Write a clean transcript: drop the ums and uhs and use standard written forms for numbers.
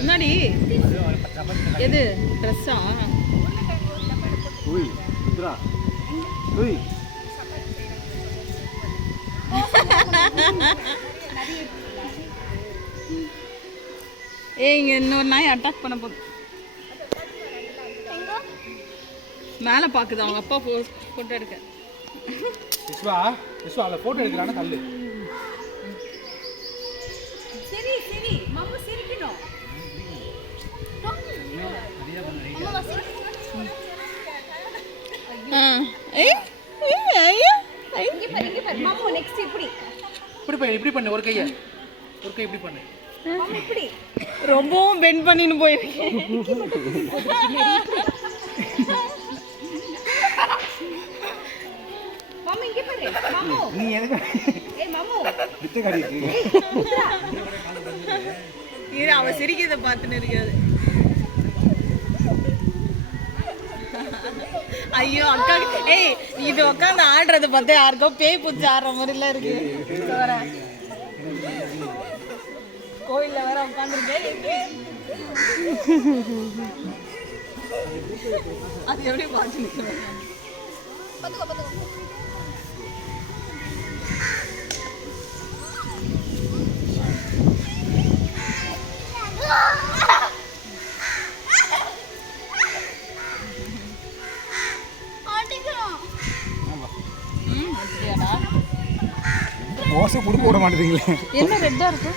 என்னடி எது ட்ரெஸ்ஸா? இங்க இன்னொரு நாய் அட்டாக் பண்ண போகுது. மேலே பாக்குது அவங்க அப்பா போட்டோ எடுக்க. விஸ்வா விஸ்வா அந்த போட்டோ எடுக்கறானே தள்ளு. சரி சரி மாமா சிரிக்கணும். மாமா சிரிக்கணும். ஏய் ஐயா இங்க பாரு மாமா நெக்ஸ்ட் இப்படி பண்ணு ஒரு கையை இப்படி பண்ணு மாமா இப்படி ரொம்பவும் பெண்ட் பண்ணின்னு போயிருக்கு. மாமா இங்க பாரு மாமா நீ எதுக்கு ஏய் மாமா விட்டு கடிக்கு இது அவ சிரிக்கிறத பார்த்துன்னு இருக்காது. ஐயோ அக்கா ஏய் இது உட்காந்து ஆடுறத பார்த்தா யாருக்கோ பேய் பூச்சி ஆடுற மாதிரிலாம் இருக்கு. கோயில்ல வேற உட்காந்துருக்கேன். அது எப்படி பார்த்து நிற்கிறேன். மோசம் கொடுக்க விட மாட்டேங்கிறீங்களே. என்ன ரெட்டா இருக்கு?